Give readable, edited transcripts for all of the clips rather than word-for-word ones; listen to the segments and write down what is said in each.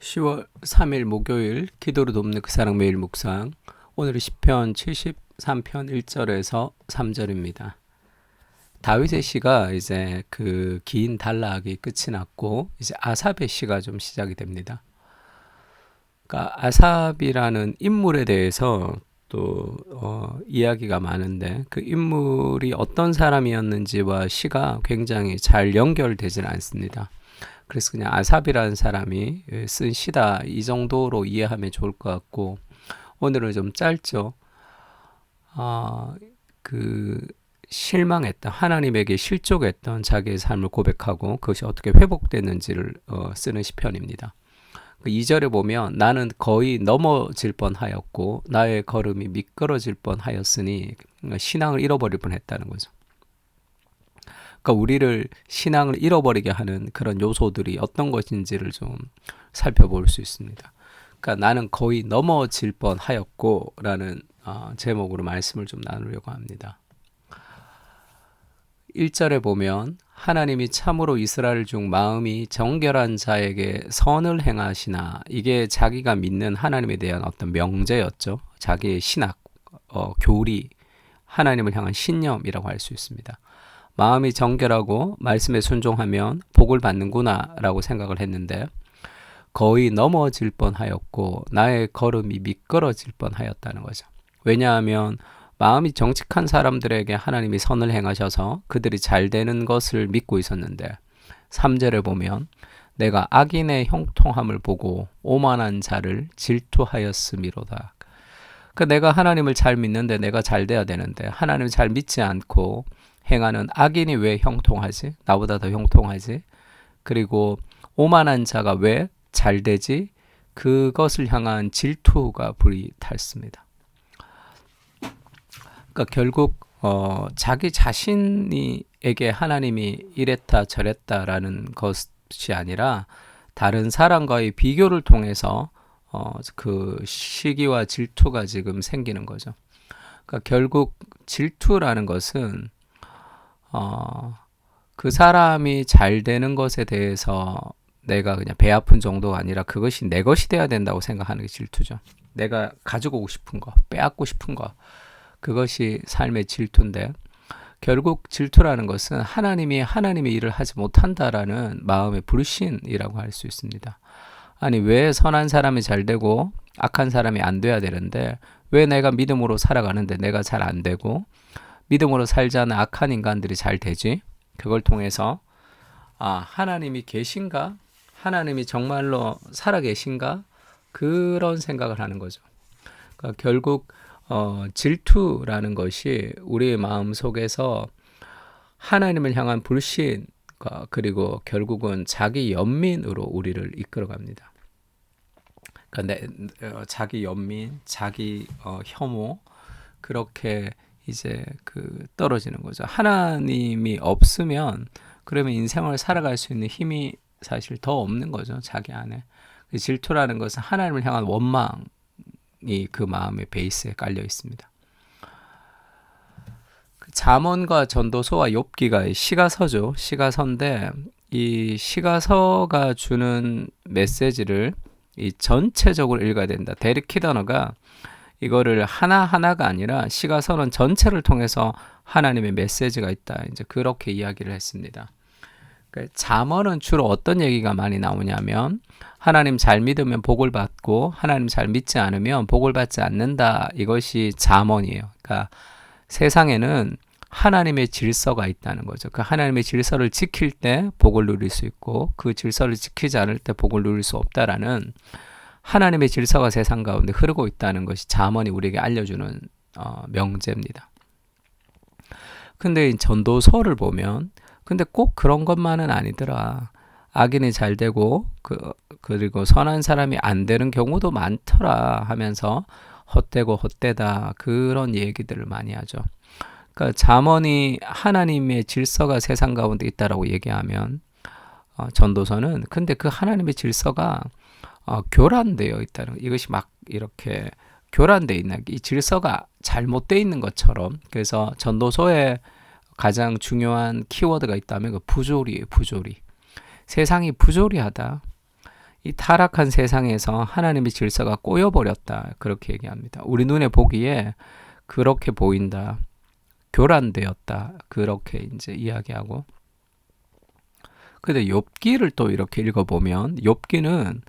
10월 3일 목요일 기도로 돕는 그 사랑 매일 묵상. 오늘은 시편 73편 1절에서 3절입니다. 다윗의 시가 이제 그 긴 단락이 끝이 났고 이제 아삽의 시가 좀 시작이 됩니다. 그러니까 아삽이라는 인물에 대해서 또 이야기가 많은데 그 인물이 어떤 사람이었는지와 시가 굉장히 잘 연결되지는 않습니다. 그래서 그냥 아삽이라는 사람이 쓴 시다 이 정도로 이해하면 좋을 것 같고, 오늘은 좀 짧죠. 그 실망했던, 하나님에게 실족했던 자기의 삶을 고백하고 그것이 어떻게 회복됐는지를 쓰는 시편입니다. 그 2절에 보면 나는 거의 넘어질 뻔하였고 나의 걸음이 미끄러질 뻔하였으니 신앙을 잃어버릴 뻔했다는 거죠. 그러니까 우리를 신앙을 잃어버리게 하는 그런 요소들이 어떤 것인지를 좀 살펴볼 수 있습니다. 그러니까 나는 거의 넘어질 뻔하였고 라는 제목으로 말씀을 좀 나누려고 합니다. 1절에 보면 하나님이 참으로 이스라엘 중 마음이 정결한 자에게 선을 행하시나, 이게 자기가 믿는 하나님에 대한 어떤 명제였죠. 자기의 신학, 교리, 하나님을 향한 신념이라고 할 수 있습니다. 마음이 정결하고 말씀에 순종하면 복을 받는구나 라고 생각을 했는데 거의 넘어질 뻔하였고 나의 걸음이 미끄러질 뻔하였다는 거죠. 왜냐하면 마음이 정직한 사람들에게 하나님이 선을 행하셔서 그들이 잘 되는 것을 믿고 있었는데 3절에 보면 내가 악인의 형통함을 보고 오만한 자를 질투하였음이로다. 그러니까 내가 하나님을 잘 믿는데 내가 잘 돼야 되는데 하나님을 잘 믿지 않고 행하는 악인이 왜 형통하지? 나보다 더 형통하지? 그리고 오만한 자가 왜 잘 되지? 그것을 향한 질투가 불이 탔습니다. 그러니까 결국 자기 자신에게 하나님이 이랬다 저랬다라는 것이 아니라 다른 사람과의 비교를 통해서 그 시기와 질투가 지금 생기는 거죠. 그러니까 결국 질투라는 것은 그 사람이 잘 되는 것에 대해서 내가 그냥 배 아픈 정도가 아니라 그것이 내 것이 돼야 된다고 생각하는 게 질투죠. 내가 가지고 오고 싶은 거, 빼앗고 싶은 거, 그것이 삶의 질투인데 결국 질투라는 것은 하나님이 하나님의 일을 하지 못한다라는 마음의 불신이라고 할 수 있습니다. 아니, 왜 선한 사람이 잘 되고 악한 사람이 안 돼야 되는데 왜 내가 믿음으로 살아가는데 내가 잘 안 되고 믿음으로 살지 않은 악한 인간들이 잘 되지? 그걸 통해서 하나님이 계신가? 하나님이 정말로 살아계신가? 그런 생각을 하는 거죠. 그러니까 결국 질투라는 것이 우리의 마음 속에서 하나님을 향한 불신과 그리고 결국은 자기 연민으로 우리를 이끌어갑니다. 그러니까 자기 연민, 자기 혐오, 그렇게 이제 떨어지는 거죠. 하나님이 없으면 그러면 인생을 살아갈 수 있는 힘이 사실 더 없는 거죠. 자기 안에. 질투라는 것은 하나님을 향한 원망이 그 마음의 베이스에 깔려 있습니다. 잠언과 전도서와 욥기가 시가서죠. 시가서인데 이 시가서가 주는 메시지를 이 전체적으로 읽어야 된다. 데릭 키더너가 이거를 하나하나가 아니라 시가서는 전체를 통해서 하나님의 메시지가 있다. 이제 그렇게 이야기를 했습니다. 잠언은 주로 어떤 얘기가 많이 나오냐면 하나님 잘 믿으면 복을 받고 하나님 잘 믿지 않으면 복을 받지 않는다. 이것이 잠언이에요. 그러니까 세상에는 하나님의 질서가 있다는 거죠. 그 하나님의 질서를 지킬 때 복을 누릴 수 있고 그 질서를 지키지 않을 때 복을 누릴 수 없다라는 하나님의 질서가 세상 가운데 흐르고 있다는 것이 잠언이 우리에게 알려주는 명제입니다. 근데 전도서를 보면 근데 꼭 그런 것만은 아니더라. 악인이 잘 되고 그리고 선한 사람이 안 되는 경우도 많더라 하면서 헛되고 헛되다 그런 얘기들을 많이 하죠. 그러니까 잠언이 하나님의 질서가 세상 가운데 있다라고 얘기하면 전도서는 근데 그 하나님의 질서가 교란되어 있다는, 이것이 막 이렇게 교란되어 있는, 이 질서가 잘못되어 있는 것처럼. 그래서 전도서에 가장 중요한 키워드가 있다면 그 부조리예요. 부조리. 세상이 부조리하다. 이 타락한 세상에서 하나님의 질서가 꼬여버렸다. 그렇게 얘기합니다. 우리 눈에 보기에 그렇게 보인다. 교란되었다. 그렇게 이제 이야기하고. 근데 욥기를 또 이렇게 읽어보면 욥기는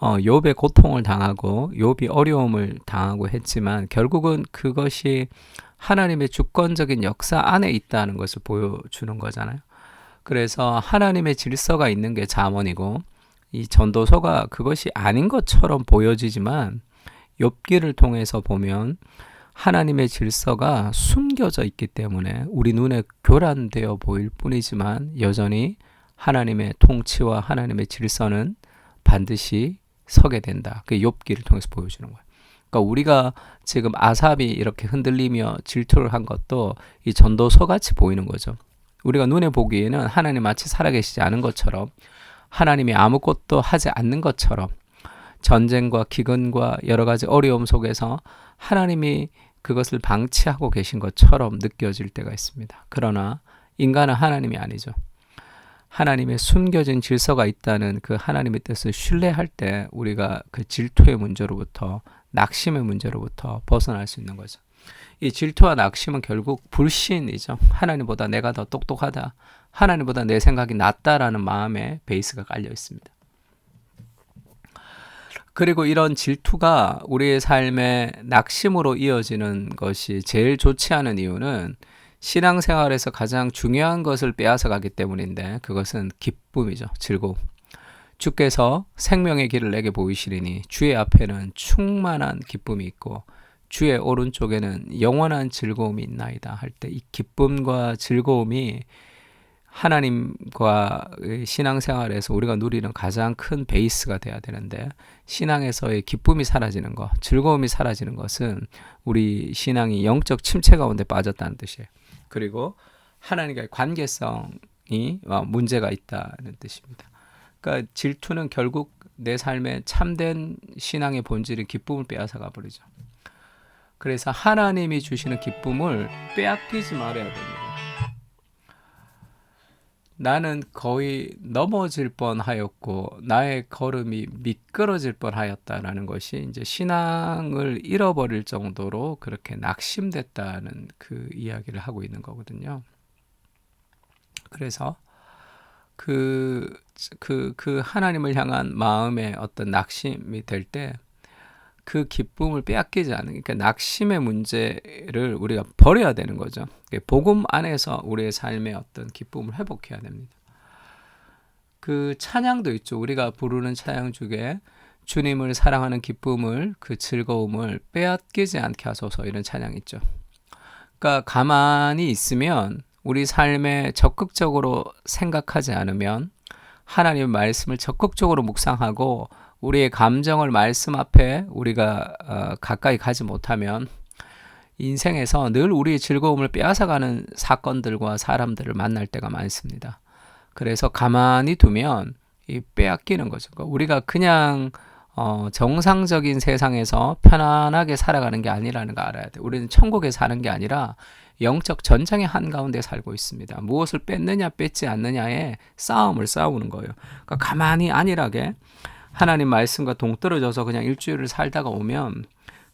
욥의 고통을 당하고 욥이 어려움을 당하고 했지만 결국은 그것이 하나님의 주권적인 역사 안에 있다는 것을 보여주는 거잖아요. 그래서 하나님의 질서가 있는 게 잠언이고 이 전도서가 그것이 아닌 것처럼 보여지지만 욥기를 통해서 보면 하나님의 질서가 숨겨져 있기 때문에 우리 눈에 교란되어 보일 뿐이지만 여전히 하나님의 통치와 하나님의 질서는 반드시 서게 된다. 그 욥기를 통해서 보여주는 거예요. 그러니까 우리가 지금 아삽이 이렇게 흔들리며 질투를 한 것도 이 전도서 같이 보이는 거죠. 우리가 눈에 보기에는 하나님 마치 살아계시지 않은 것처럼 하나님이 아무것도 하지 않는 것처럼 전쟁과 기근과 여러 가지 어려움 속에서 하나님이 그것을 방치하고 계신 것처럼 느껴질 때가 있습니다. 그러나 인간은 하나님이 아니죠. 하나님의 숨겨진 질서가 있다는 그 하나님의 뜻을 신뢰할 때 우리가 그 질투의 문제로부터 낙심의 문제로부터 벗어날 수 있는 거죠. 이 질투와 낙심은 결국 불신이죠. 하나님보다 내가 더 똑똑하다. 하나님보다 내 생각이 낫다라는 마음에 베이스가 깔려 있습니다. 그리고 이런 질투가 우리의 삶에 낙심으로 이어지는 것이 제일 좋지 않은 이유는 신앙생활에서 가장 중요한 것을 빼앗아 가기 때문인데 그것은 기쁨이죠. 즐거움. 주께서 생명의 길을 내게 보이시리니 주의 앞에는 충만한 기쁨이 있고 주의 오른쪽에는 영원한 즐거움이 있나이다 할 때 이 기쁨과 즐거움이 하나님과 신앙생활에서 우리가 누리는 가장 큰 베이스가 돼야 되는데 신앙에서의 기쁨이 사라지는 것, 즐거움이 사라지는 것은 우리 신앙이 영적 침체 가운데 빠졌다는 뜻이에요. 그리고 하나님과의 관계성이 문제가 있다는 뜻입니다. 그러니까 질투는 결국 내 삶의 참된 신앙의 본질인 기쁨을 빼앗아 가버리죠. 그래서 하나님이 주시는 기쁨을 빼앗기지 말아야 됩니다. 나는 거의 넘어질 뻔하였고 나의 걸음이 미끄러질 뻔하였다라는 것이 이제 신앙을 잃어버릴 정도로 그렇게 낙심됐다는 그 이야기를 하고 있는 거거든요. 그래서 그 하나님을 향한 마음의 어떤 낙심이 될 때 그 기쁨을 빼앗기지 않는, 그러니까 낙심의 문제를 우리가 버려야 되는 거죠. 복음 안에서 우리의 삶의 어떤 기쁨을 회복해야 됩니다. 그 찬양도 있죠. 우리가 부르는 찬양 중에 주님을 사랑하는 기쁨을, 그 즐거움을 빼앗기지 않게 하소서, 이런 찬양이 있죠. 그러니까 가만히 있으면 우리 삶에 적극적으로 생각하지 않으면 하나님의 말씀을 적극적으로 묵상하고 우리의 감정을 말씀 앞에 우리가 가까이 가지 못하면 인생에서 늘 우리의 즐거움을 빼앗아가는 사건들과 사람들을 만날 때가 많습니다. 그래서 가만히 두면 이 빼앗기는 거죠. 우리가 그냥 정상적인 세상에서 편안하게 살아가는 게 아니라는 거 알아야 돼요. 우리는 천국에 사는 게 아니라 영적 전쟁의 한가운데 살고 있습니다. 무엇을 뺏느냐 뺏지 않느냐의 싸움을 싸우는 거예요. 그러니까 가만히 안일하게 하나님 말씀과 동떨어져서 그냥 일주일을 살다가 오면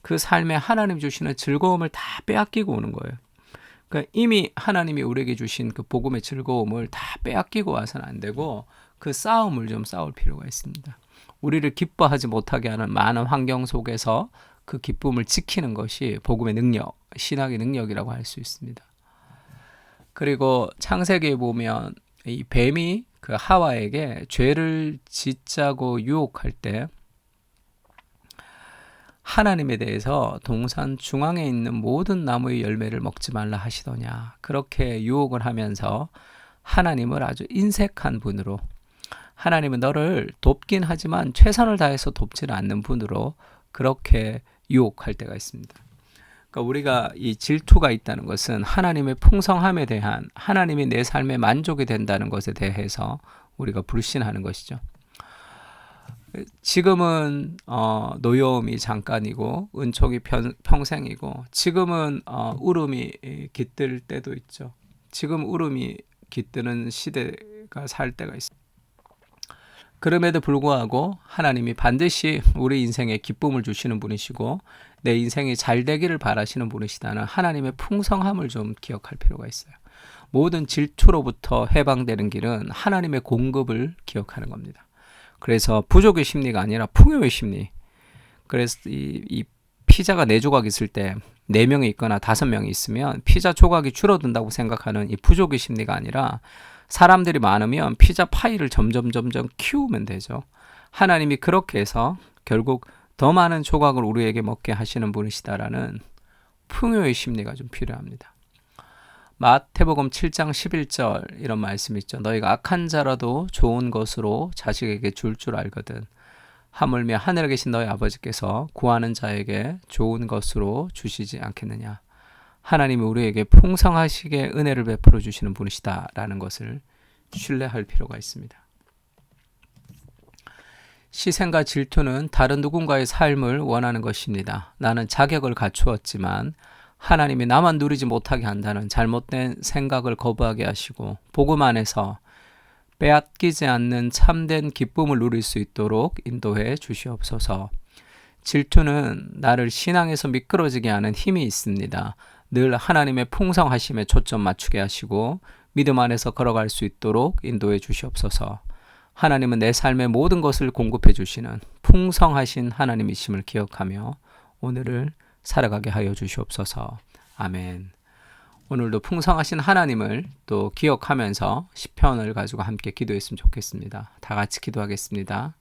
그 삶에 하나님 주시는 즐거움을 다 빼앗기고 오는 거예요. 그러니까 이미 하나님이 우리에게 주신 그 복음의 즐거움을 다 빼앗기고 와서는 안 되고 그 싸움을 좀 싸울 필요가 있습니다. 우리를 기뻐하지 못하게 하는 많은 환경 속에서 그 기쁨을 지키는 것이 복음의 능력, 신학의 능력이라고 할 수 있습니다. 그리고 창세기에 보면 이 뱀이 그 하와에게 죄를 짓자고 유혹할 때 하나님에 대해서 동산 중앙에 있는 모든 나무의 열매를 먹지 말라 하시더냐, 그렇게 유혹을 하면서 하나님을 아주 인색한 분으로, 하나님은 너를 돕긴 하지만 최선을 다해서 돕지는 않는 분으로 그렇게 유혹할 때가 있습니다. 그러니까 우리가 이 질투가 있다는 것은 하나님의 풍성함에 대한, 하나님이 내 삶에 만족이 된다는 것에 대해서 우리가 불신하는 것이죠. 지금은 노여움이 잠깐이고 은총이 평생이고, 지금은 울음이 깃들 때도 있죠. 지금 울음이 깃드는 시대가 살 때가 있습니다. 그럼에도 불구하고 하나님이 반드시 우리 인생에 기쁨을 주시는 분이시고 내 인생이 잘 되기를 바라시는 분이시다는 하나님의 풍성함을 좀 기억할 필요가 있어요. 모든 질투로부터 해방되는 길은 하나님의 공급을 기억하는 겁니다. 그래서 부족의 심리가 아니라 풍요의 심리. 그래서 이 피자가 4조각 있을 때 4명이 있거나 5명이 있으면 피자 조각이 줄어든다고 생각하는 이 부족의 심리가 아니라 사람들이 많으면 피자 파이를 점점 키우면 되죠. 하나님이 그렇게 해서 결국 더 많은 조각을 우리에게 먹게 하시는 분이시다라는 풍요의 심리가 좀 필요합니다. 마태복음 7장 11절 이런 말씀이 있죠. 너희가 악한 자라도 좋은 것으로 자식에게 줄 알거든. 하물며 하늘에 계신 너희 아버지께서 구하는 자에게 좋은 것으로 주시지 않겠느냐. 하나님이 우리에게 풍성하시게 은혜를 베풀어 주시는 분이시다라는 것을 신뢰할 필요가 있습니다. 시샘과 질투는 다른 누군가의 삶을 원하는 것입니다. 나는 자격을 갖추었지만 하나님이 나만 누리지 못하게 한다는 잘못된 생각을 거부하게 하시고 복음 안에서 빼앗기지 않는 참된 기쁨을 누릴 수 있도록 인도해 주시옵소서. 질투는 나를 신앙에서 미끄러지게 하는 힘이 있습니다. 늘 하나님의 풍성하심에 초점 맞추게 하시고 믿음 안에서 걸어갈 수 있도록 인도해 주시옵소서. 하나님은 내 삶의 모든 것을 공급해 주시는 풍성하신 하나님이심을 기억하며 오늘을 살아가게 하여 주시옵소서. 아멘. 오늘도 풍성하신 하나님을 또 기억하면서 시편을 가지고 함께 기도했으면 좋겠습니다. 다 같이 기도하겠습니다.